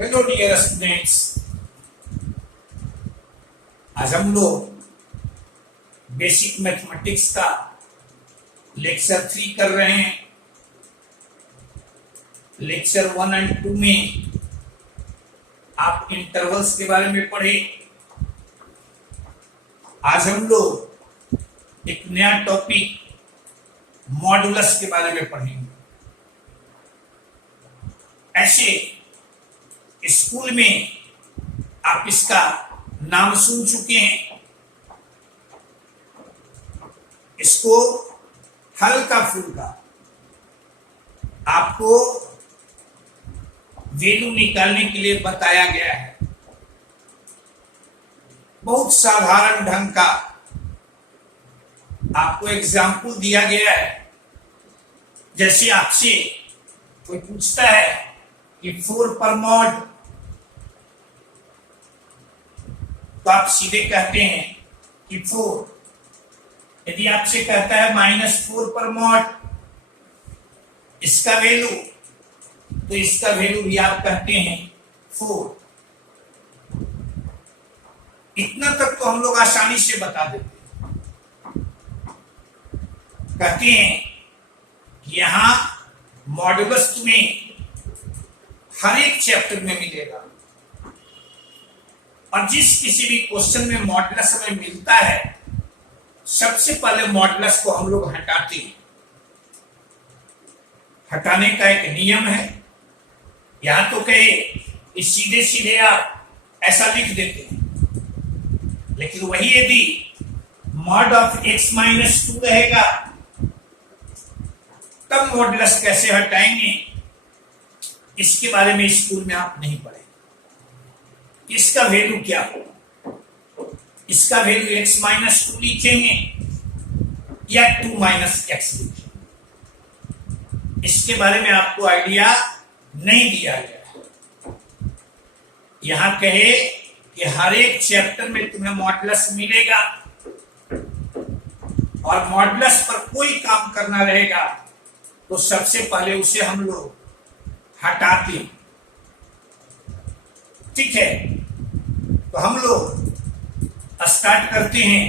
Hello dear students, आज हम लोग बेसिक मैथमेटिक्स का लेक्चर 3 कर रहे हैं। लेक्चर 1 और 2 में आप इंटरवल्स के बारे में पढ़े। आज हम लोग एक नया टॉपिक मॉडुलस के बारे में पढ़ेंगे। ऐसे स्कूल में आप इसका नाम सुन चुके हैं। इसको हल्का फुल्का आपको वैल्यू निकालने के लिए बताया गया है। बहुत साधारण ढंग का आपको एग्जाम्पल दिया गया है। जैसे आपसे कोई पूछता है कि 4 पर मॉड, तो आप सीधे कहते हैं कि 4। यदि आपसे कहता है -4 पर मॉड, इसका वैल्यू, तो इसका वैल्यू भी आप कहते हैं 4। इतना तक तो हम लोग आसानी से बता देते हैं। कहते हैं कि यहां मॉडुलस तुम्हें हर एक चैप्टर में मिलेगा, और जिस किसी भी क्वेश्चन में मॉडुलस हमें मिलता है, सबसे पहले मॉडुलस को हम लोग हटाते हैं। हटाने का एक नियम है। यहां तो कहे कि सीधे सीधे आप ऐसा लिख देते हैं, लेकिन वही यदि मॉड ऑफ x-2 रहेगा, तब मॉडुलस कैसे हटाएंगे, इसके बारे में स्कूल में आप नहीं पढ़े। इसका वैल्यू क्या हो, इसका वैल्यू x-2 लिखेंगे या 2 - x लिखेंगे, इसके बारे में आपको आइडिया नहीं दिया गया। यहां कहे कि हर एक चैप्टर में तुम्हें मॉडुलस मिलेगा, और मॉडुलस पर कोई काम करना रहेगा तो सबसे पहले उसे हम लोग हटाते हैं। ठीक है, तो हम लोग स्टार्ट करते हैं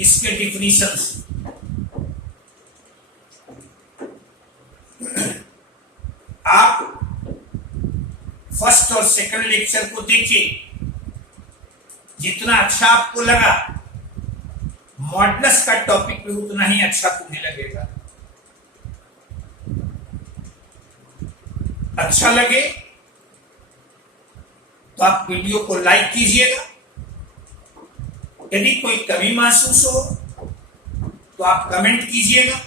इसके डिफिनीशन से। आप फर्स्ट और सेकंड लेक्चर को देखिए। जितना अच्छा आपको लगा, मॉडुलस का टॉपिक भी उतना ही अच्छा तुम्हें लगेगा। अच्छा लगे तो आप वीडियो को लाइक कीजिएगा। यदि कोई कमी महसूस हो तो आप कमेंट कीजिएगा,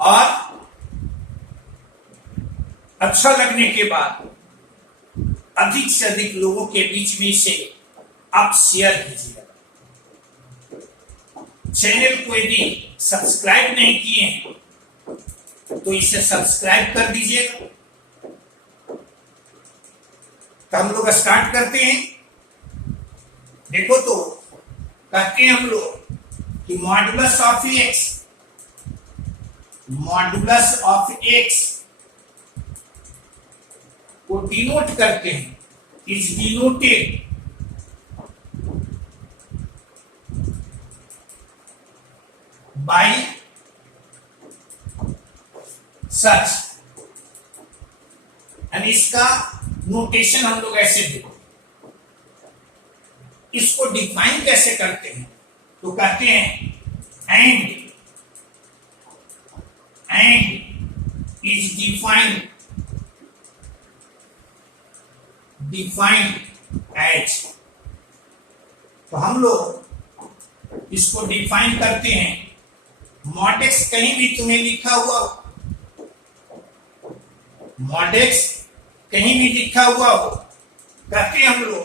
और अच्छा लगने के बाद अधिक से अधिक लोगों के बीच में इसे आप शेयर कीजिएगा। चैनल को यदि सब्सक्राइब नहीं किए हैं तो इसे सब्सक्राइब कर दीजिएगा। तो हम लोग स्टार्ट करते हैं। देखो, तो कहते हैं हम लोग कि modulus of x, modulus of x को डिनोट करते हैं, is denoted by such. And इसका नोटेशन हम लोग ऐसे देखो। इसको डिफाइन कैसे करते हैं, तो कहते हैं एंड इज डिफाइंड एज। तो हम लोग इसको डिफाइन करते हैं। मॉड x कहीं भी तुम्हें लिखा हुआ, मॉड x कहीं भी लिखा हुआ हो, कहते हैं हम लोग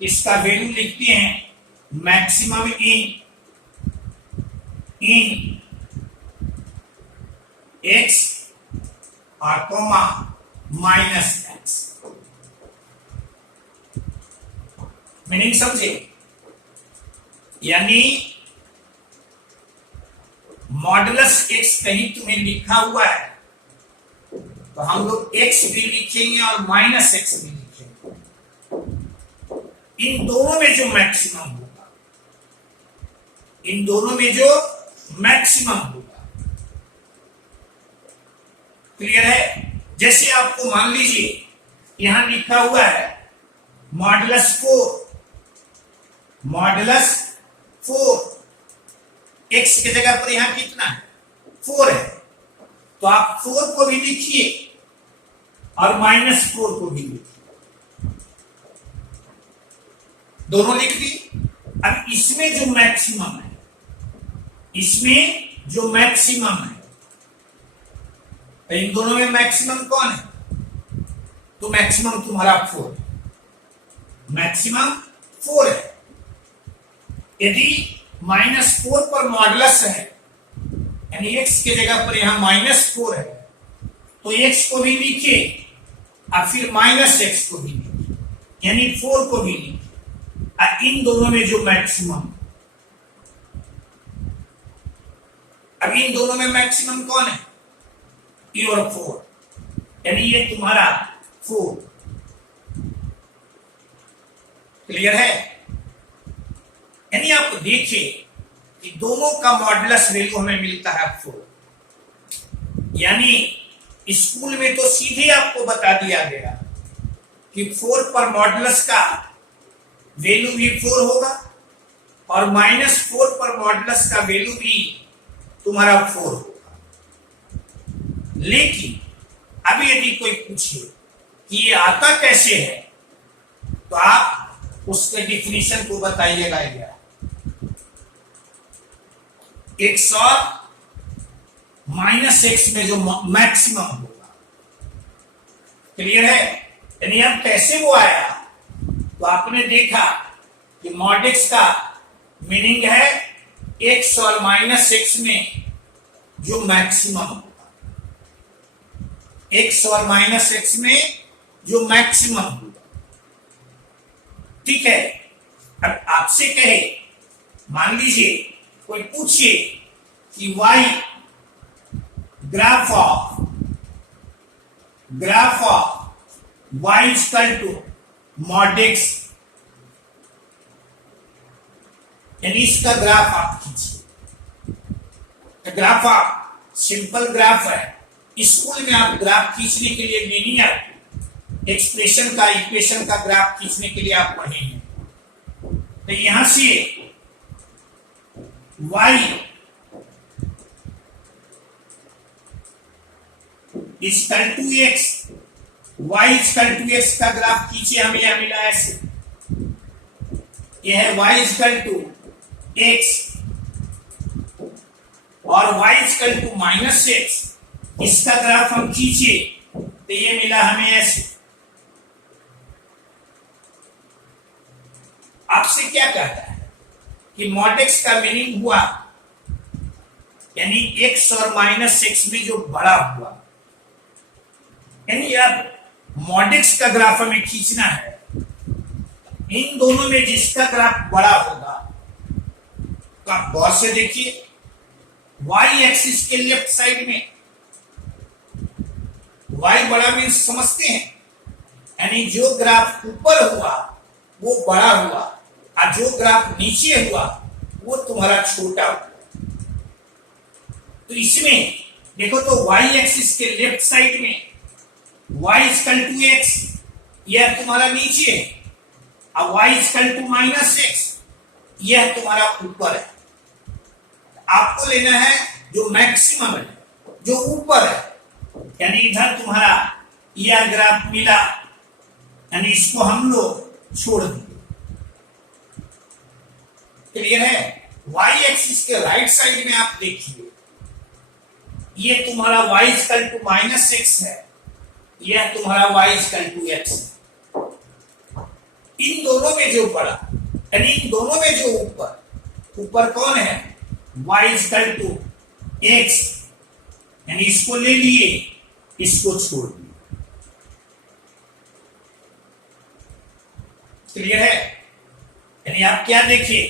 इसका वैल्यू लिखते हैं मैक्सिमम इन x और कॉमा -x। मीनिंग समझे? यानी मॉडुलस x कहीं तुम्हें लिखा हुआ है, तो हम लोग x भी लिखेंगे और माइनस एक्स भी लिखेंगे। इन दोनों में जो मैक्सिमम होगा, इन दोनों में जो मैक्सिमम होगा, क्लियर है। जैसे आपको मान लीजिए यहां लिखा हुआ है मॉडुलस 4, मॉडुलस 4, x की जगह पर यहां कितना है 4 है, तो आप 4 को भी लिखिए और माइनस 4 को भी लिखिए, दोनों लिख दिए। अब इसमें जो मैक्सिमम है, इसमें जो मैक्सिमम है, तो इन दोनों में मैक्सिमम कौन है, तो मैक्सिमम तुम्हारा 4 है, मैक्सिमम 4 है। यदि -4 पर मॉडुलस है, यानी x के जगह पर यहां -4 है, तो x को भी लिखिए और फिर -x को भी लिखिए, यानी 4 को भी लिखिए। और इन दोनों में जो मैक्सिमम, अब इन दोनों में मैक्सिमम कौन है, योर 4, यानी ये तुम्हारा 4, क्लियर है। यानी आप देखिए कि दोनों का मॉडुलस वैल्यू हमें मिलता है 4, यानी स्कूल में तो सीधे आपको बता दिया गया कि 4 पर मॉडुलस का वैल्यू भी 4 होगा और -4 पर मॉडुलस का वैल्यू भी तुम्हारा 4 होगा। लेकिन अभी यदि कोई पूछे कि ये आता कैसे है, तो आप उसके डिफिनीशन को बताइएगा। यार x और -x में जो मैक्सिमम होगा, क्लियर है। यानी अब कैसे वो आया, तो आपने देखा कि मॉड x का मीनिंग है x और -x में जो मैक्सिमम होगा, x और -x में जो मैक्सिमम होगा, ठीक है। अब आपसे कहे, मान लीजिए कोई पूछिए कि y graph of y equal to mod x, यानी इसका ग्राफ आप खींचिए। ग्राफ आप सिंपल ग्राफ है, स्कूल में आप ग्राफ खींचने के लिए लीनियर एक्सप्रेशन का, इक्वेशन का ग्राफ खींचने के लिए आप पढ़े हैं। तो यहां से y equal to x, y equal to x का ग्राफ खींचे, हमें यह मिला ऐसे, यह है y इक्वल टू x और y इक्वल टू -x, इसका ग्राफ हम खींचे तो ये मिला हमें ऐसे। आपसे क्या कहता है कि मॉड x का मीनिंग हुआ, यानी x और -x में जो बड़ा हुआ, यानी अब मॉड x का ग्राफ हमें खींचना है, इन दोनों में जिसका ग्राफ बड़ा होगा, तो आप गौर से देखिए y एक्सिस के लेफ्ट साइड में, y बड़ा मीन्स समझते हैं, यानी जो ग्राफ ऊपर हुआ वो बड़ा हुआ और जो ग्राफ नीचे हुआ वो तुम्हारा छोटा हुआ। तो इसमें देखो तो y एक्सिस के लेफ्ट साइड में y इक्वल टू x, यह तुम्हारा नीचे है, और y इक्वल टू -x, यह तुम्हारा ऊपर है। आपको लेना है जो मैक्सिमम है, जो ऊपर है, यानी इधर तुम्हारा यह ग्राफ मिला, यानी इसको हम लोग छोड़ देंगे, क्लियर है। y एक्सिस के राइट साइड में आप देखिए, ये तुम्हारा y इक्वल टू -x है, यह तुम्हारा y इक्वल टू x है। इन दोनों में जो बड़ा, यानी इन दोनों में जो ऊपर कौन है, y इक्वल टू x, यानी इसको ले लिए, इसको छोड़ दिए, क्लियर है। यानी आप क्या देखिए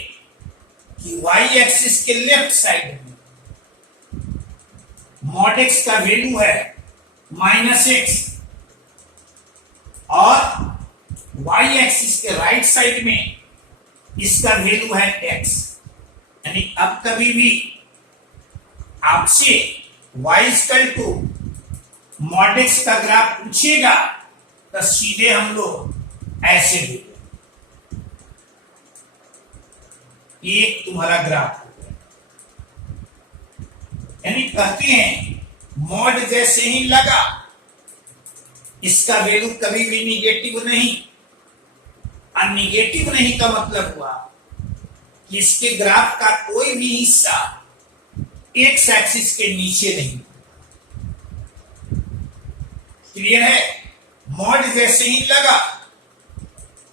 कि y एक्सिस के लेफ्ट साइड में मॉड x का वैल्यू है -x और y एक्सिस के राइट साइड में इसका वैल्यू है x। यानी अब कभी भी आपसे y mod x का ग्राफ पूछेगा तो सीधे हम लोग ऐसे देंगे, ये तुम्हारा ग्राफ हो गया। यानी कहते हैं मॉड जैसे ही लगा इसका वैल्यू कभी भी निगेटिव नहीं। और निगेटिव नहीं का मतलब हुआ कि इसके ग्राफ का कोई भी हिस्सा एक्स एक्सिस के नीचे नहीं। क्लियर है? मॉड जैसे ही लगा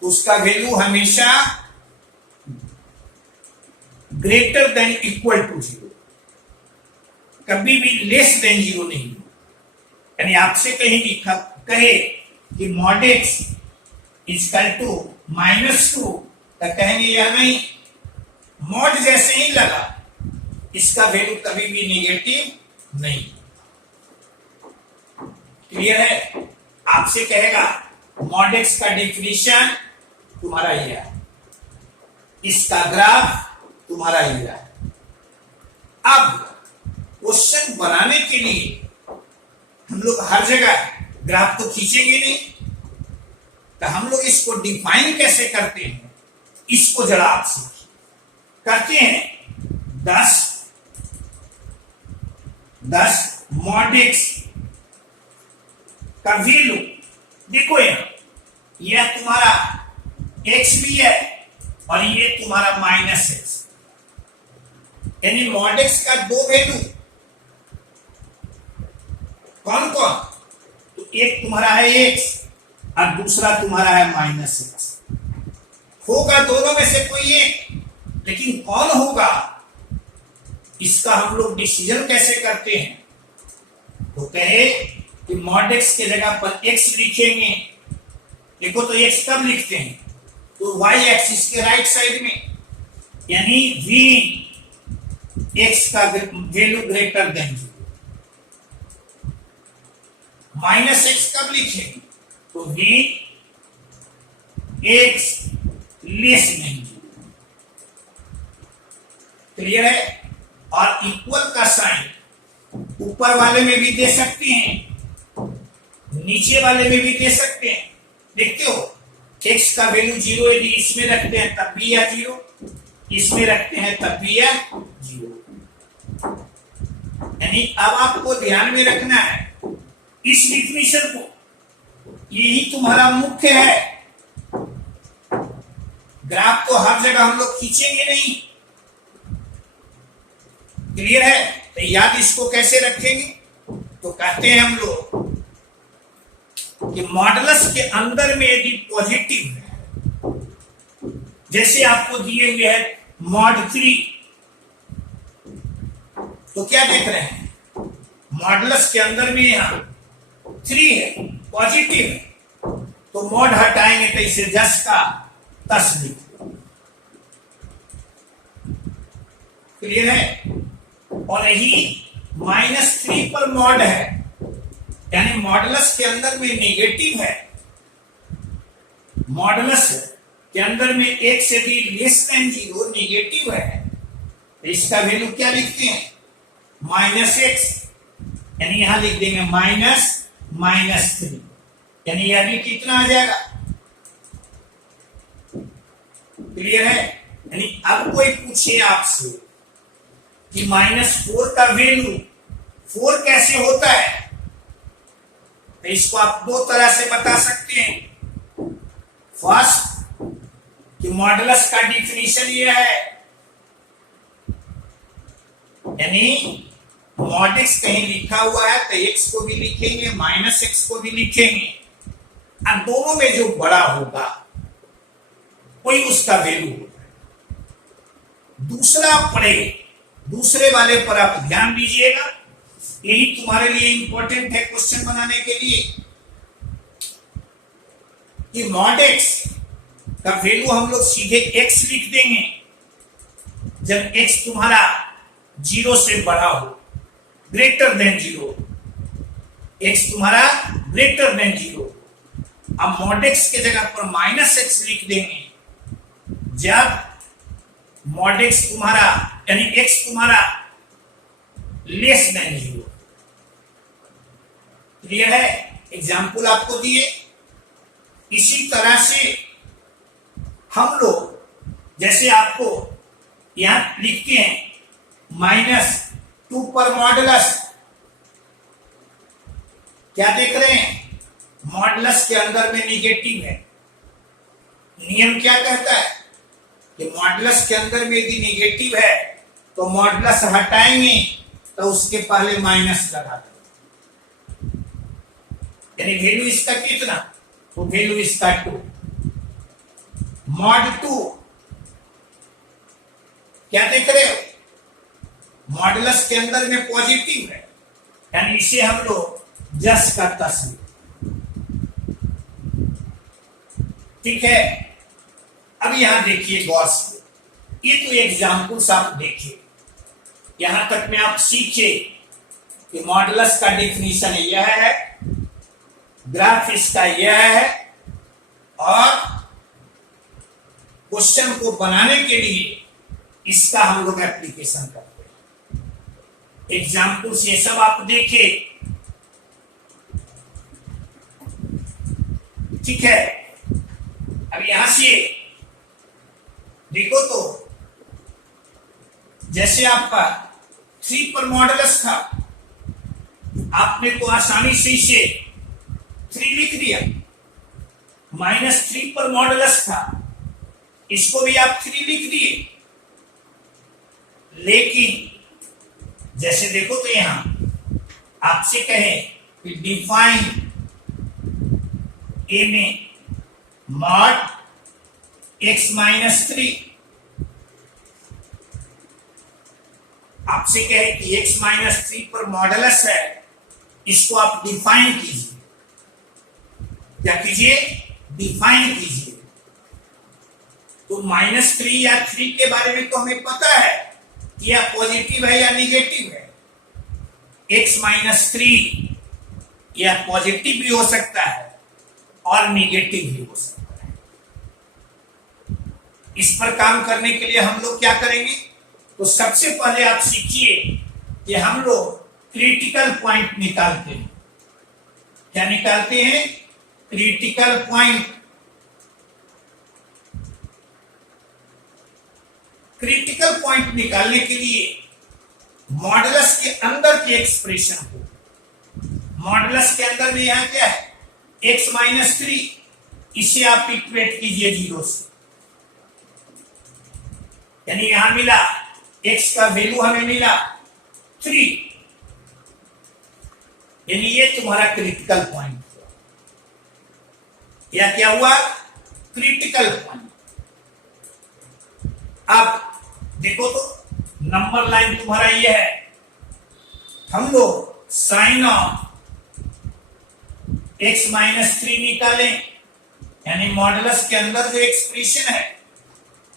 उसका वैल्यू हमेशा ग्रेटर देन इक्वल टू 0, कभी भी लेस देन 0 नहीं। यानी आपसे कहीं लिखा कहे कि मॉड एक्स इक्वल टू -2 तो कहेंगे यह नहीं, मॉड जैसे ही लगा इसका वैल्यू कभी भी नेगेटिव नहीं। क्लियर है? आपसे कहेगा मॉड एक्स का डेफिनेशन तुम्हारा ये है, इसका ग्राफ तुम्हारा ये है। अब क्वेश्चन बनाने के लिए हम लोग हर जगह ग्राफ तो खींचेंगे नहीं, तो हम लोग इसको डिफाइन कैसे करते हैं इसको जरा आप सीखिए। करते हैं 10 मॉड एक्स का वैल्यू देखो, यह तुम्हारा x भी है और ये तुम्हारा -x। यानी मॉड एक्स का दो वैल्यू कौन कौन? तो एक तुम्हारा है x और दूसरा तुम्हारा है -x। होगा दोनों में से कोई एक, लेकिन कौन होगा इसका हम लोग डिसीजन कैसे करते हैं? तो कहे कि मॉड एक्स के जगह पर x लिखेंगे। देखो तो x कब लिखते हैं? तो y एक्सिस के राइट साइड में, यानी v x का वैल्यू ग्रेटर देन 0। -x कब लिखेंगे? तो v x less then 0। Clear है? और इक्वल का साइन ऊपर वाले में भी दे सकते हैं, नीचे वाले में भी दे सकते हैं। देखते हो x का वैल्यू 0 यदि इसमें रखते हैं तब भी यह 0, इसमें रखते हैं तब भी यह 0। यानी अब आपको ध्यान में रखना है इस डिफिनेशन को, यही तुम्हारा मुख्य है। ग्राफ तो हर जगह हम लोग खींचेंगे नहीं। क्लियर है? तो याद इसको कैसे रखेंगे? तो कहते हैं हम लोग कि मॉडुलस के अंदर में यदि पॉजिटिव है, जैसे आपको दिए हुए है मॉड 3, तो क्या देख रहे हैं? मॉडुलस के अंदर में यहां 3 है, पॉजिटिव है, तो मॉड हटाएंगे तो इसे 10 का 10 लिख। क्लियर है? और यही -3 पर मॉड है, यानी मॉडुलस के अंदर में नेगेटिव है। मॉडुलस के अंदर में एक से भी लेस देन 0 नेगेटिव है, तो इसका वैल्यू क्या लिखते हैं? -x। यानी यहां लिख देंगे -3, यानी यह भी कितना आ जाएगा? क्लियर है? यानी अब कोई पूछे आपसे कि -4 का वैल्यू 4 कैसे होता है, तो इसको आप दो तरह से बता सकते हैं। फर्स्ट कि मॉडुलस का डिफिनीशन ये है, यानी मॉड एक्स कहीं लिखा हुआ है तो x को भी लिखेंगे, -x को भी लिखेंगे, और दोनों में जो बड़ा होगा कोई उसका वैल्यू होगा। दूसरा पढ़े, दूसरे वाले पर आप ध्यान दीजिएगा, यही तुम्हारे लिए इंपॉर्टेंट है क्वेश्चन बनाने के लिए, कि मॉड एक्स का वैल्यू हम लोग सीधे x लिख देंगे जब x तुम्हारा 0 से बड़ा हो, ग्रेटर देन 0। एक्स तुम्हारा ग्रेटर देन 0। अब मॉड एक्स के जगह पर माइनस एक्स लिख देंगे जब मॉड एक्स तुम्हारा यानी एक्स तुम्हारा लेस देन 0। क्लियर है? एग्जाम्पल आपको दिए। इसी तरह से हम लोग जैसे आपको यहां लिखते हैं -2 पर मॉडुलस, क्या देख रहे हैं? मॉडुलस के अंदर में निगेटिव है। नियम क्या कहता है कि मॉडुलस के अंदर में यदि निगेटिव है तो मॉडुलस हटाएंगे तो उसके पहले माइनस लगा दें, यानी वैल्यू इसका कितना? तो वैल्यू इसका 2। मॉड 2 क्या देख रहे हो? मॉडुलस के अंदर में पॉजिटिव है, यानी इसे हम लोग जस का तस। ठीक है? अब यहां देखिए गौर से, ये तो एग्जाम्पल्स आप देखिए, यहां तक में आप सीखे कि मॉडुलस का डेफिनेशन यह है, ग्राफ इसका यह है, और क्वेश्चन को बनाने के लिए इसका हम लोग एप्लीकेशन करते हैं। एग्जाम्पल्स ये सब आप देखिए। ठीक है? अब यहां से देखो तो जैसे आपका 3 पर मॉडुलस था, आपने तो आसानी से इसे 3 लिख दिया। -3 पर मॉडुलस था, इसको भी आप 3 लिख दिए। लेकिन जैसे देखो तो यहां आपसे कहे कि डिफाइन ए में मॉड x-3, आपसे कहे कि x-3 पर मॉडुलस है, इसको आप डिफाइन कीजिए। क्या कीजिए? डिफाइन कीजिए। तो -3 या 3 के बारे में तो हमें पता है कि यह पॉजिटिव है या निगेटिव है। x-3 यह पॉजिटिव भी हो सकता है और निगेटिव भी हो सकता है। इस पर काम करने के लिए हम लोग क्या करेंगे? तो सबसे पहले आप सीखिए कि हम लोग क्रिटिकल पॉइंट निकालते हैं। क्या निकालते हैं? Critical point. क्रिटिकल पॉइंट निकालने के लिए मॉडुलस के अंदर की एक्सप्रेशन को, मॉडुलस के अंदर में यहां क्या है? x-3, इसे आप इक्वेट कीजिए 0 से, यानी यहां मिला x का वैल्यू हमें मिला 3, यानी ये तुम्हारा क्रिटिकल पॉइंट हुआ। या क्या हुआ? Critical point. अब देखो तो नंबर लाइन तुम्हारा ये है, हम लोग साइन ऑफ x-3 निकालें, यानी मॉडुलस के अंदर जो एक्सप्रेशन है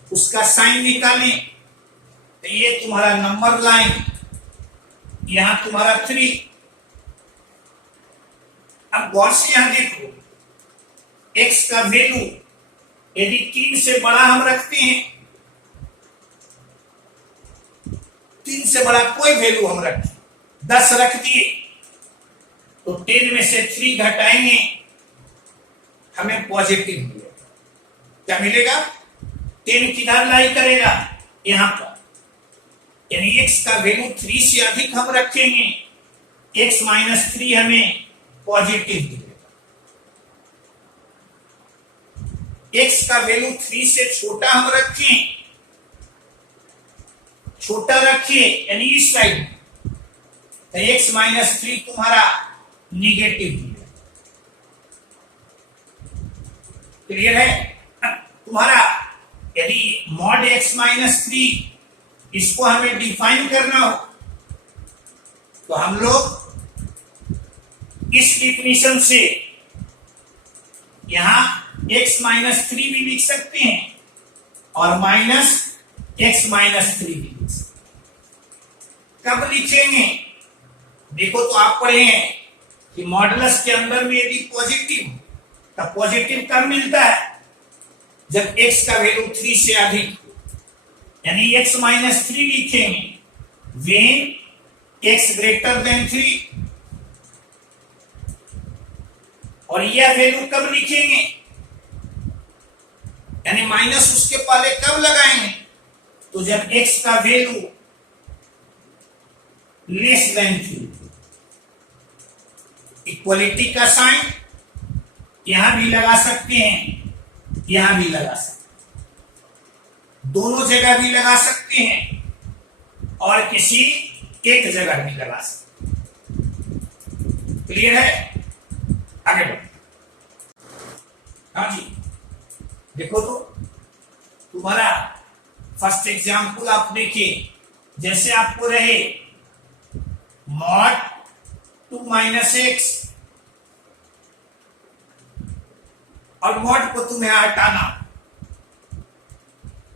उसका साइन निकालें। तो ये तुम्हारा नंबर लाइन, यहां तुम्हारा 3। अब गौर से यहां देखो, x का वैल्यू यदि 3 से बड़ा हम रखते हैं, 3 से बड़ा कोई वैल्यू हम रखें, 10 रख दिए, तो 10 में से 3 घटाएंगे, हमें पॉजिटिव मिलेगा। क्या मिलेगा? 10 किधर लाई करेगा? यहां पर, यानी x का वैल्यू 3 से अधिक हम रखेंगे, x-3 हमें पॉजिटिव मिलेगा। x का वैल्यू 3 से छोटा हम रखें, छोटा रखिए यानी इस साइड, तो x-3 तुम्हारा निगेटिव मिलेगा। क्लियर है? तुम्हारा यदि मॉड x-3 इसको हमें डिफाइन करना हो तो हम लोग इस डिफिनीशन से यहां x-3 भी लिख सकते हैं और -x-3 भी लिख सकते हैं। कब लिखेंगे? देखो तो आप पढ़े हैं कि मॉडुलस के अंदर में यदि पॉजिटिव, तब पॉजिटिव कब मिलता है? जब x का वैल्यू 3 से अधिक हो, यानी x माइनस 3 लिखेंगे वेन x ग्रेटर देन 3। और यह वैल्यू कब लिखेंगे, यानी माइनस उसके पहले कब लगाएंगे? तो जब x का वैल्यू लेस देन 3। इक्वलिटी का साइन यहां भी लगा सकते हैं, यहां भी लगा सकते हैं, दोनों जगह भी लगा सकते हैं और किसी एक जगह भी लगा सकते हैं। क्लियर है? आगे बढ़ो। हाँ जी, देखो तो तुम्हारा फर्स्ट एग्जाम्पल आप देखिए, जैसे आपको रहे मॉड 2 माइनस एक्स और मॉड को तुम्हें हटाना,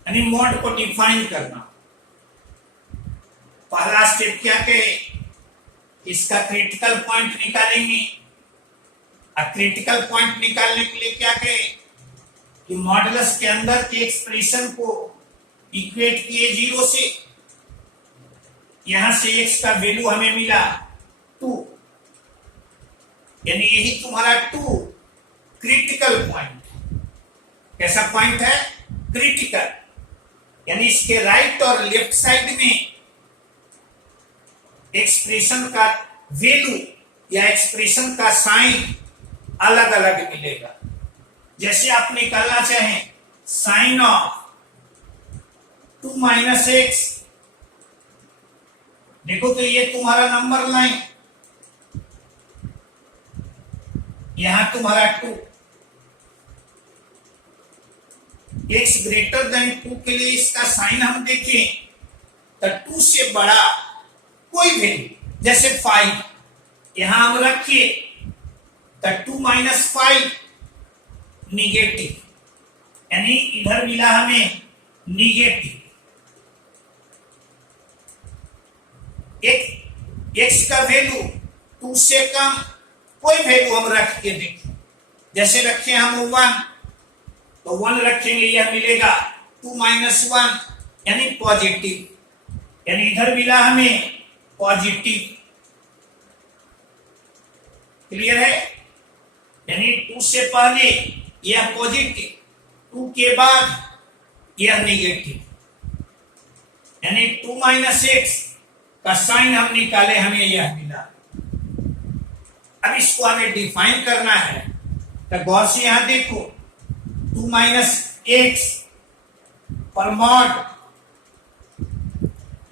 यानी मॉड को डिफाइन करना। पहला स्टेप क्या कहे, इसका क्रिटिकल पॉइंट निकालेंगे। अब क्रिटिकल पॉइंट निकालने के लिए क्या कहे कि मॉडुलस के अंदर के एक्सप्रेशन को इक्वेट किए 0 से। यहां से x का वैल्यू हमें मिला 2, यानी यही तुम्हारा 2 क्रिटिकल पॉइंट। कैसा पॉइंट है? क्रिटिकल, यानी इसके राइट और लेफ्ट साइड में एक्सप्रेशन का वैल्यू या एक्सप्रेशन का साइन अलग अलग मिलेगा। जैसे आप निकालना चाहें साइन ऑफ 2 माइनस एक्स, देखो तो ये तुम्हारा नंबर लाइन, यहां तुम्हारा 2, x ग्रेटर देन 2 के लिए इसका साइन हम देखें तो 2 से बड़ा कोई वैल्यू, जैसे 5 यहां हम रखिए तो 2 माइनस 5 निगेटिव, यानी इधर मिला हमें निगेटिव। x का वैल्यू 2 से कम कोई वैल्यू हम रख के देखें, जैसे रखें हम 1 तो 1 रखेंगे, यह मिलेगा 2 माइनस 1 यानी पॉजिटिव, यानी इधर मिला हमें पॉजिटिव। क्लियर है? यानी 2 से पहले यह पॉजिटिव, 2 के बाद यह नेगेटिव, यानी 2 माइनस एक्स का साइन हम निकाले, हमें यह मिला। अब इसको हमें डिफाइन करना है, तो गौर से यहां देखो 2 माइनस एक्स पर मॉड,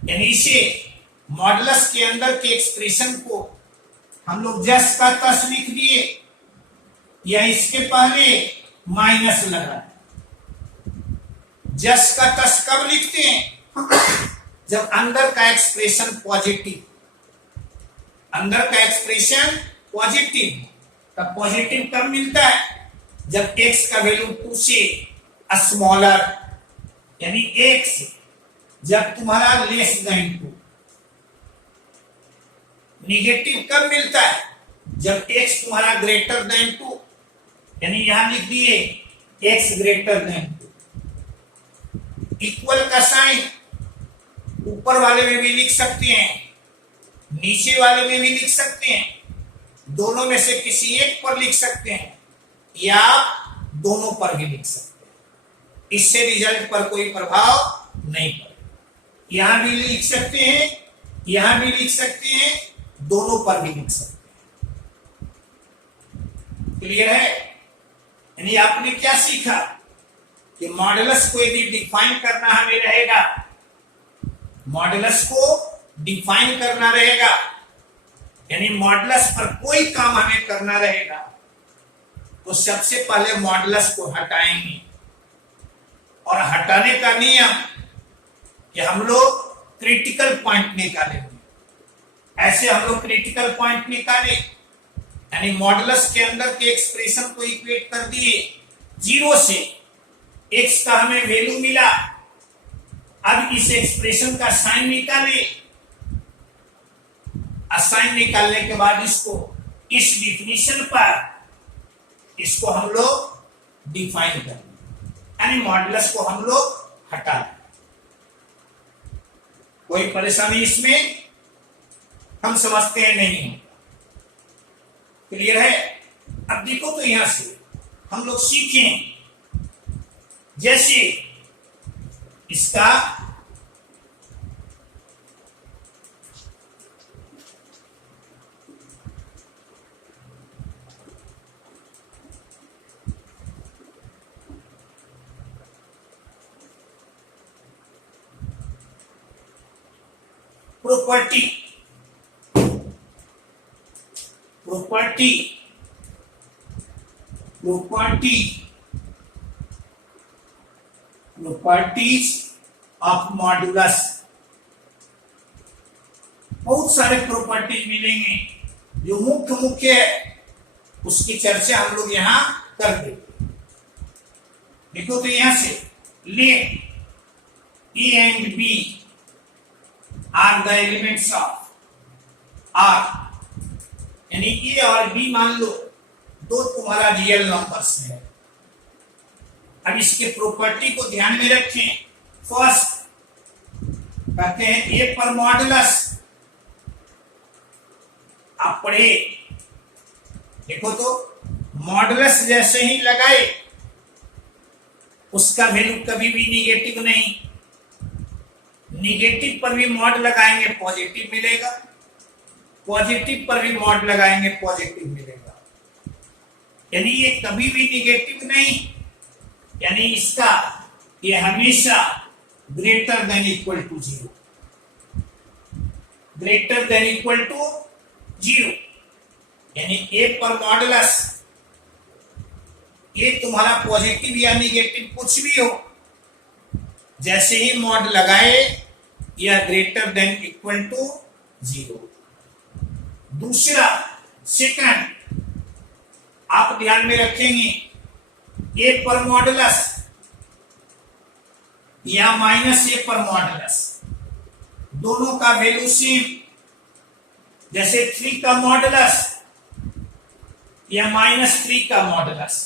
यानी इसे मॉडुलस के अंदर के एक्सप्रेशन को हम लोग जस का तस लिख दिए, या इसके पहले माइनस लगा। जस का तस कब लिखते हैं? जब अंदर का एक्सप्रेशन पॉजिटिव, अंदर का एक्सप्रेशन पॉजिटिव, तब पॉजिटिव कब मिलता है? जब x का वैल्यू 2 से स्मॉलर, यानी x जब तुम्हारा लेस देन 2। निगेटिव कब मिलता है? जब x तुम्हारा ग्रेटर देन 2, यानी यहां लिख दिए x ग्रेटर देन 2। इक्वल का साइन ऊपर वाले में भी लिख सकते हैं, नीचे वाले में भी लिख सकते हैं, दोनों में से किसी एक पर लिख सकते हैं, या आप दोनों पर भी लिख सकते हैं। इससे रिजल्ट पर कोई प्रभाव नहीं पड़ेगा। यहां भी लिख सकते हैं, यहां भी लिख सकते हैं, दोनों पर भी लिख सकते हैं। क्लियर है? यानी आपने क्या सीखा कि मॉडुलस को यदि डिफाइन करना हमें रहेगा, मॉडुलस को डिफाइन करना रहेगा, यानी मॉडुलस पर कोई काम हमें करना रहेगा, तो सबसे पहले मॉडुलस को हटाएंगे। और हटाने का नियम कि हम लोग क्रिटिकल पॉइंट निकालेंगे। ऐसे हम लोग क्रिटिकल पॉइंट निकाले, यानी मॉडुलस के अंदर के एक्सप्रेशन को इक्वेट कर दिए 0 से। x का हमें वैल्यू मिला, अब इस एक्सप्रेशन का साइन निकाले। साइन निकालने के बाद इसको इस डिफिनीशन पर इसको हम लोग डिफाइन कर दें, यानी मॉडुलस को हम लोग हटा दें। कोई परेशानी इसमें हम समझते हैं नहीं। क्लियर है? अब देखो तो यहां से हम लोग सीखें, जैसे इसका property property property properties of modulus. बहुत सारे प्रॉपर्टीज मिलेंगे, जो मुख्य मुख्य है उसकी चर्चा हम लोग यहां कर देंगे। देखो तो यहां से let A and B are the elements of R, यानी ए और बी मान लो दो तुम्हारा रियल नंबर्स है। अब इसके प्रॉपर्टी को ध्यान में रखें। फर्स्ट कहते हैं ए पर मॉडुलस। आप पढ़े, देखो तो मॉडुलस जैसे ही लगाए उसका वैल्यू कभी भी निगेटिव नहीं। निगेटिव पर भी मॉड लगाएंगे पॉजिटिव मिलेगा, पॉजिटिव पर भी मॉड लगाएंगे पॉजिटिव मिलेगा, यानी ये कभी भी निगेटिव नहीं, यानी इसका ये हमेशा greater than equal to zero, greater than equal to zero, यानी ए पर मॉडुलस ये तुम्हारा पॉजिटिव या निगेटिव कुछ भी हो, जैसे ही मॉड लगाए या greater than equal to zero. दूसरा सेकंड आप ध्यान में रखेंगे, ए पर मॉडुलस या माइनस ए पर मॉडुलस दोनों का वैल्यू सेम, जैसे 3 का मॉडुलस या -3 का मॉडुलस,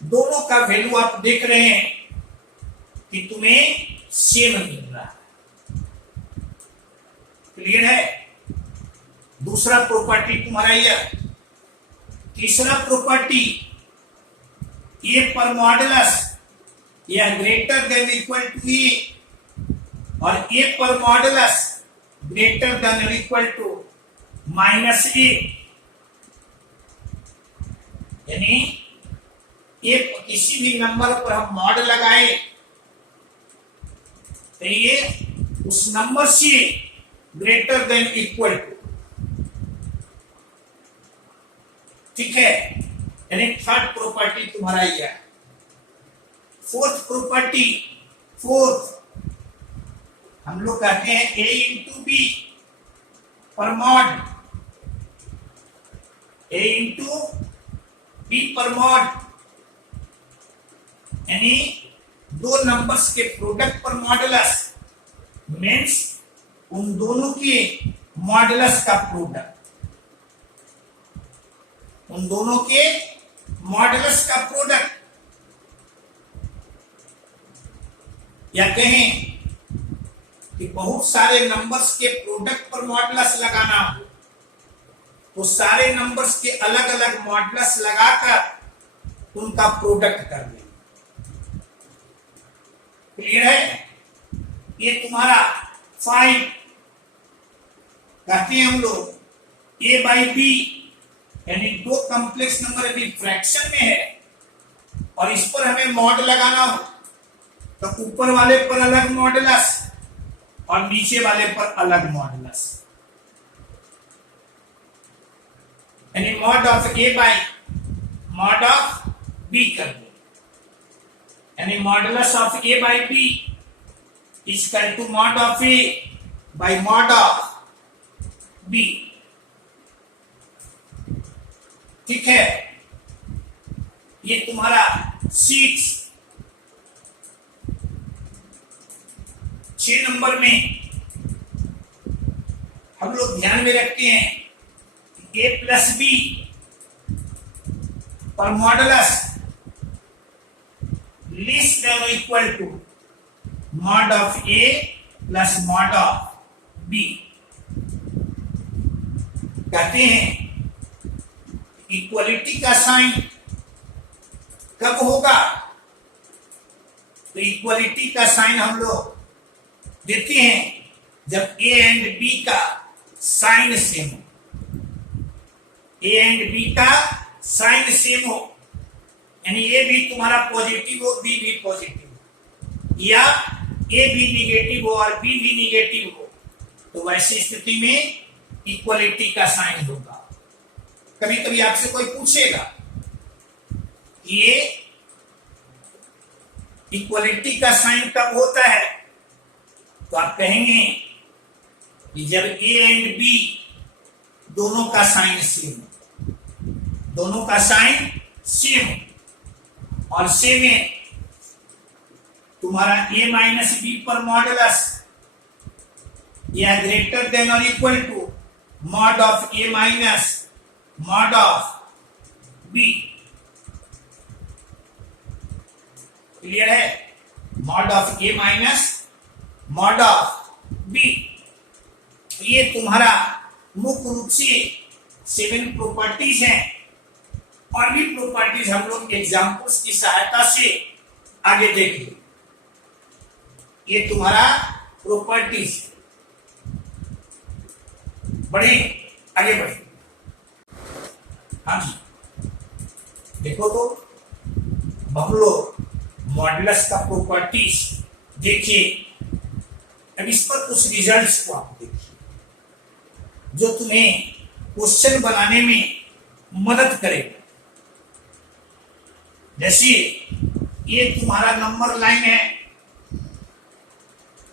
दोनों का वैल्यू आप देख रहे हैं कि तुम्हें सेम मिल रहा है। क्लियर है? दूसरा प्रॉपर्टी तुम्हारा यह। तीसरा प्रॉपर्टी ए पर मॉडुलस या greater than equal to a और ए पर modulus greater than equal to -ए, यानी एक किसी भी नंबर पर हम मॉड लगाए तो ये उस नंबर से ग्रेटर देन इक्वल टू, ठीक है, यानी थर्ड प्रॉपर्टी तुम्हारा यह है। फोर्थ प्रॉपर्टी, फोर्थ हम लोग कहते हैं ए इंटू बी पर मॉड, ए इंटू बी पर मॉड, यानी दो नंबर्स के प्रोडक्ट पर मॉडुलस मीन्स उन दोनों के मॉडुलस का प्रोडक्ट, उन दोनों के मॉडुलस का प्रोडक्ट, या कहें कि बहुत सारे नंबर्स के प्रोडक्ट पर मॉडुलस लगाना हो तो सारे नंबर्स के अलग अलग मॉडुलस लगाकर उनका प्रोडक्ट कर दें। क्लियर है? ये तुम्हारा 5 कहते हैं हम लोग ए बाई बी, यानी दो कॉम्प्लेक्स नंबर यदि फ्रैक्शन में है और इस पर हमें मॉड लगाना हो तो ऊपर वाले पर अलग मॉडुलस और नीचे वाले पर अलग मॉडुलस, यानी mod of A by mod of B कर दो, यानी modulus of A by B is equal to mod of A by mod of B. ठीक है, ये तुम्हारा 6 नंबर में हम लोग ध्यान में रखते हैं a प्लस बी पर मॉडुलस लेस देन और equal to mod of a plus mod of b। कहते हैं इक्वलिटी का साइन कब होगा? तो इक्वलिटी का साइन हम लोग देते हैं जब a एंड b का साइन सेम हो। a एंड b का साइन सेम हो, यानी a भी तुम्हारा पॉजिटिव हो, b भी पॉजिटिव हो, या a भी निगेटिव हो और b भी निगेटिव हो, तो वैसी स्थिति में इक्वलिटी का साइन होगा। कभी कभी आपसे कोई पूछेगा कि ये इक्वलिटी का साइन कब होता है, तो आप कहेंगे कि जब a एंड b दोनों का साइन सेम हो, दोनों का साइन सेम हो, और सेम है तुम्हारा a माइनस बी पर मॉडुलस या ग्रेटर देन और equal to mod of a minus mod of b। Clear है? Mod of a minus mod of b। ये तुम्हारा मुख्य रूप से 7 प्रॉपर्टीज हैं, और भी प्रॉपर्टीज हम लोग एग्जांपल्स की सहायता से आगे देखेंगे। ये तुम्हारा प्रॉपर्टीज बढ़े, आगे बढ़े। हाँ जी, देखो तो हम लोग मॉडुलस का प्रॉपर्टीज देखिए। अब इस पर कुछ रिजल्ट्स को आप देखिए जो तुम्हें क्वेश्चन बनाने में मदद करेगा। जैसे ये तुम्हारा नंबर लाइन है,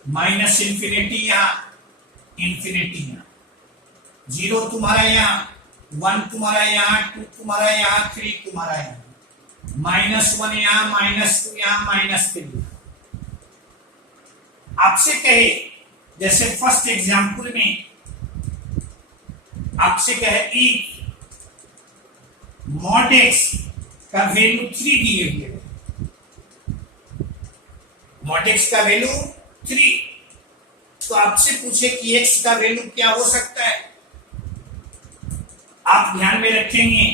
माइनस इंफिनिटी यहां, इंफिनिटी यहां, 0 तुम्हारा यहां, 1 तुम्हारा यहां, 2 तुम्हारा यहां, 3 तुम्हारा यहां, -1 यहां, -2 यहां, -3। आपसे कहे जैसे फर्स्ट एग्जाम्पल में आपसे कहे ई मॉड एक्स का वैल्यू 3 दिए हुए है, मॉड एक्स का वैल्यू 3, तो आपसे पूछे कि एक्स का वैल्यू क्या हो सकता है, आप ध्यान में रखेंगे,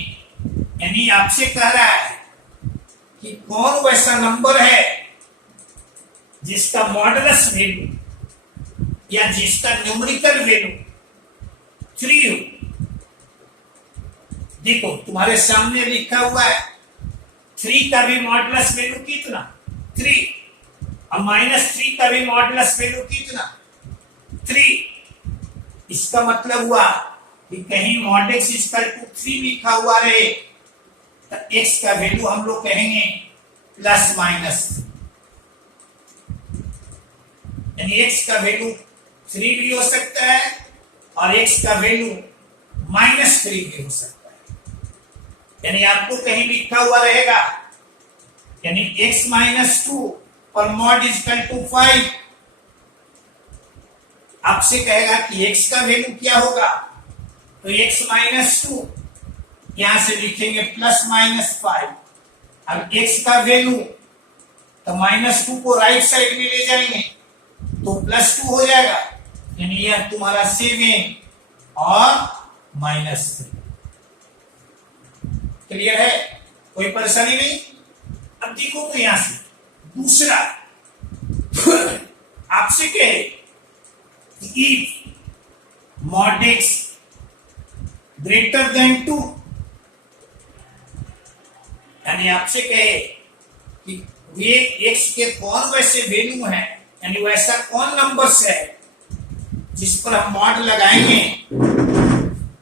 यानी आपसे कह रहा है कि कौन वैसा नंबर है जिसका मॉडुलस वैल्यू या जिसका न्यूमेरिकल वैल्यू 3 हो। देखो तुम्हारे सामने लिखा हुआ है 3 का भी मॉडुलस वैल्यू कितना, 3, और -3 का भी मॉडुलस वैल्यू कितना, 3। इसका मतलब हुआ कि कहीं मॉड एक्स इक्वल टू 3 लिखा हुआ रहे तो x का वैल्यू हम लोग कहेंगे ±3, यानी x का वैल्यू 3 भी हो सकता है और x का वैल्यू -3 भी हो सकता है। यानी आपको कहीं लिखा हुआ रहेगा, यानी x - 2 पर मॉड इक्वल टू 5, आपसे कहेगा कि x का वैल्यू क्या होगा, तो x - 2 यहां से लिखेंगे +-5। अब x का वैल्यू तो -2 को राइट साइड में ले जाएंगे तो +2 हो जाएगा, यानी यह तुम्हारा 7 और -3। क्लियर है? कोई परेशानी नहीं? अब देखो तो यहां से दूसरा आपसे कहे if mod x greater than 2, यानी आपसे कहे कि ये एक्स के कौन वैसे वैल्यू है, यानी वैसा कौन नंबर्स है जिस पर हम मॉड लगाएंगे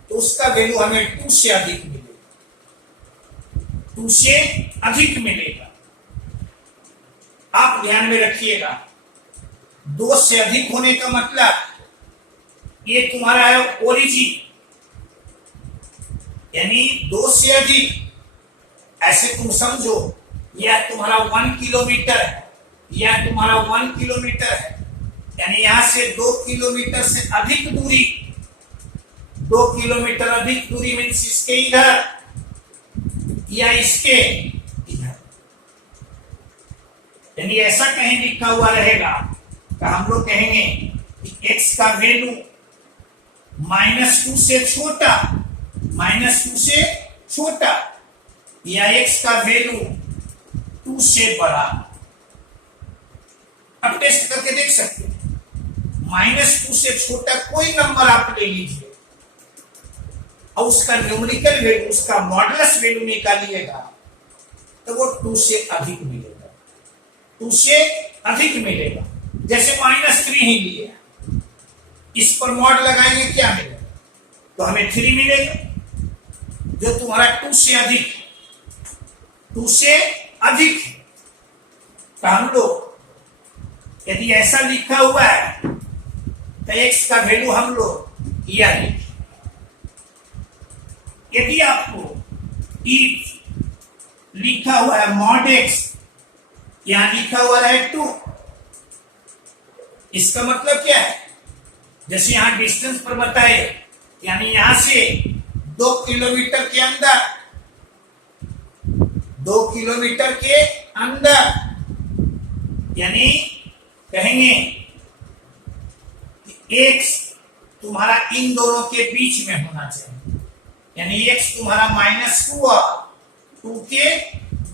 तो उसका वैल्यू हमें 2 से अधिक मिलेगा, 2 से अधिक मिलेगा। आप ध्यान में रखिएगा, 2 से अधिक होने का मतलब ये तुम्हारा है ओरिजिन, यानी 2 से अधिक, ऐसे तुम समझो यह तुम्हारा 1 किलोमीटर है, यह तुम्हारा 1 किलोमीटर है, यानी यहां से 2 किलोमीटर से अधिक दूरी 2 किलोमीटर अधिक दूरी मीन्स इसके इधर या इसके इधर, यानी ऐसा कहीं लिखा हुआ रहेगा तो हम लोग कहेंगे कि x का वैल्यू -2 से छोटा, -2 से छोटा, या x का वैल्यू 2 से बड़ा। अब टेस्ट करके देख सकते हैं। -2 से छोटा कोई नंबर आप ले लीजिए और उसका न्यूमेरिकल वैल्यू, उसका मॉडुलस वैल्यू निकालिएगा तो वो 2 से अधिक मिलेगा, 2 से अधिक मिलेगा। जैसे -3 ही लिए, इस पर मॉड लगाएंगे क्या मिलेगा? तो हमें 3 मिलेगा, जो तुम्हारा 2 से अधिक, 2 से अधिक है। तो हम लोग यदि ऐसा लिखा हुआ है तो x का वैल्यू हम लोग यह लिखें। यदि आपको इफ लिखा हुआ है मॉड x, यहां लिखा हुआ है 2, इसका मतलब क्या है? जैसे यहां डिस्टेंस पर बताए, यानी यहां से 2 किलोमीटर के अंदर, 2 किलोमीटर के अंदर, यानी कहेंगे कि x तुम्हारा इन दोनों के बीच में होना चाहिए, यानी x तुम्हारा -2 और 2 के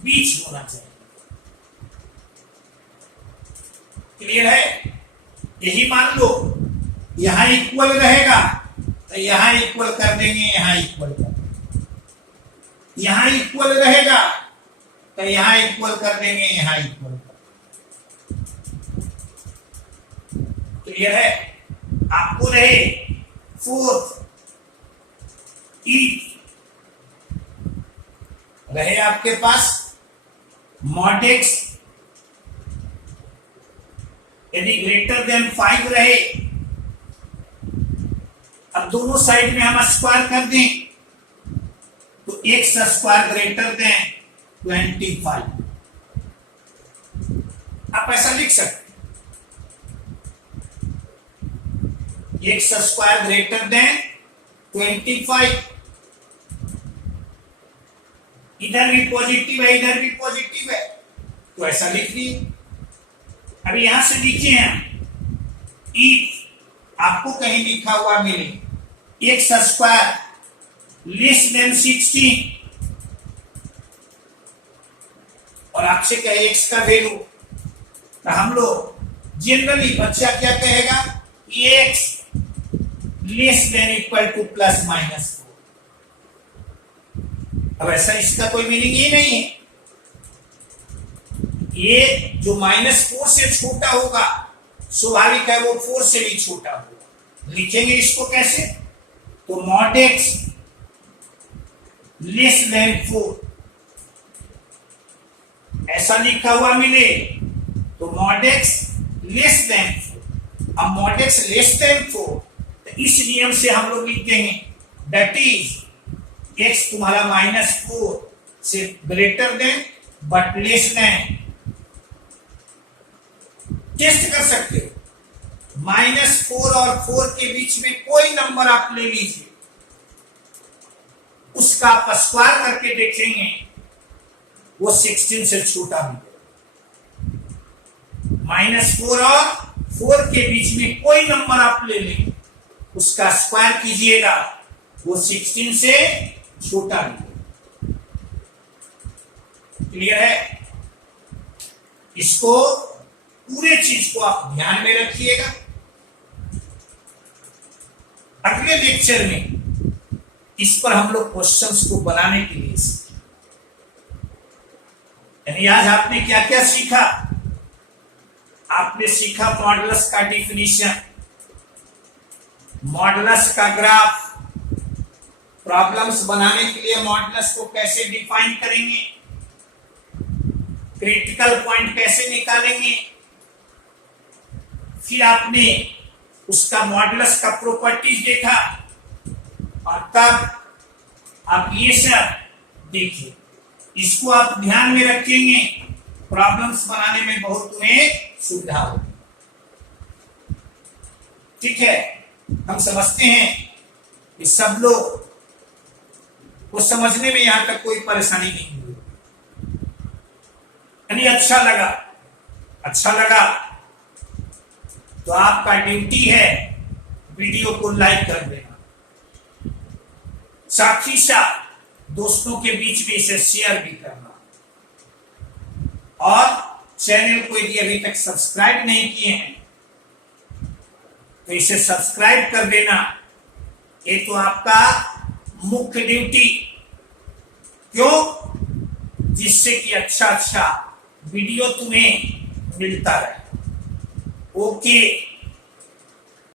बीच होना चाहिए। क्लियर है? यही मान लो यहां इक्वल रहेगा तो यहां इक्वल कर देंगे, यहां इक्वल कर देंगे, यहां इक्वल रहेगा तो यहां इक्वल कर देंगे, यहां इक्वल कर देंगे। क्लियर है? आपको रहे 4th इफ रहे आपके पास मॉड x यदि ग्रेटर देन 5 रहे, अब दोनों साइड में हम स्क्वायर कर दें तो x स्क्वायर ग्रेटर देन 25। आप ऐसा लिख सकते हैं, x स्क्वायर ग्रेटर देन 25। इधर भी पॉजिटिव है, इधर भी पॉजिटिव है, तो ऐसा लिख दिए। अभी यहां से लिखिए हम इफ आपको कहीं लिखा हुआ मिले x स्क्वायर लेस देन 16 और आपसे कहे x का वैल्यू, तो हम लोग जनरली बच्चा क्या कहेगा कि x less than equal to +-4। अब ऐसा इसका कोई मीनिंग ही नहीं है। ये जो -4 से छोटा होगा स्वाभाविक है वो 4 से भी छोटा होगा। लिखेंगे इसको कैसे? तो मॉड x लेस देन 4 ऐसा लिखा हुआ मिले तो मॉड x लेस देन 4। अब मॉड x लेस देन 4 तो इस नियम से हम लोग लिख देंगे दैट इज x तुम्हारा -4 से greater than but less than. Test कर सकते हो, -4 और 4 के बीच में कोई नंबर आप ले लीजिए, उसका आप स्क्वायर करके देखेंगे वो 16 से छोटा मिलेगा। -4 और 4 के बीच में कोई नंबर आप ले लें, उसका स्क्वायर कीजिएगा वो 16 से छोटा मिलेगा। क्लियर है? इसको पूरे चीज को आप ध्यान में रखिएगा। अगले लेक्चर में इस पर हम लोग क्वेश्चंस को बनाने के लिए यानी आज आपने क्या क्या सीखा? आपने सीखा मॉडुलस का डिफिनीशन, मॉडुलस का ग्राफ, प्रॉब्लम्स बनाने के लिए मॉडुलस को कैसे डिफाइन करेंगे, क्रिटिकल पॉइंट कैसे निकालेंगे, फिर आपने उसका मॉडुलस का प्रॉपर्टीज देखा और तब आप ये सब देखिए। इसको आप ध्यान में रखेंगे, प्रॉब्लम्स बनाने में बहुत तुम्हें सुविधा होगी। ठीक है? हम समझते हैं कि सब लोग को समझने में यहां तक कोई परेशानी नहीं हुई। यानी अच्छा लगा तो आपका ड्यूटी है वीडियो को लाइक कर देना, साथ ही साथ दोस्तों के बीच में इसे शेयर भी करना, और चैनल को यदि अभी तक सब्सक्राइब नहीं किए हैं तो इसे सब्सक्राइब कर देना। ये तो आपका मुख्य ड्यूटी, क्यों? जिससे कि अच्छा वीडियो तुम्हें मिलता रहे। ओके।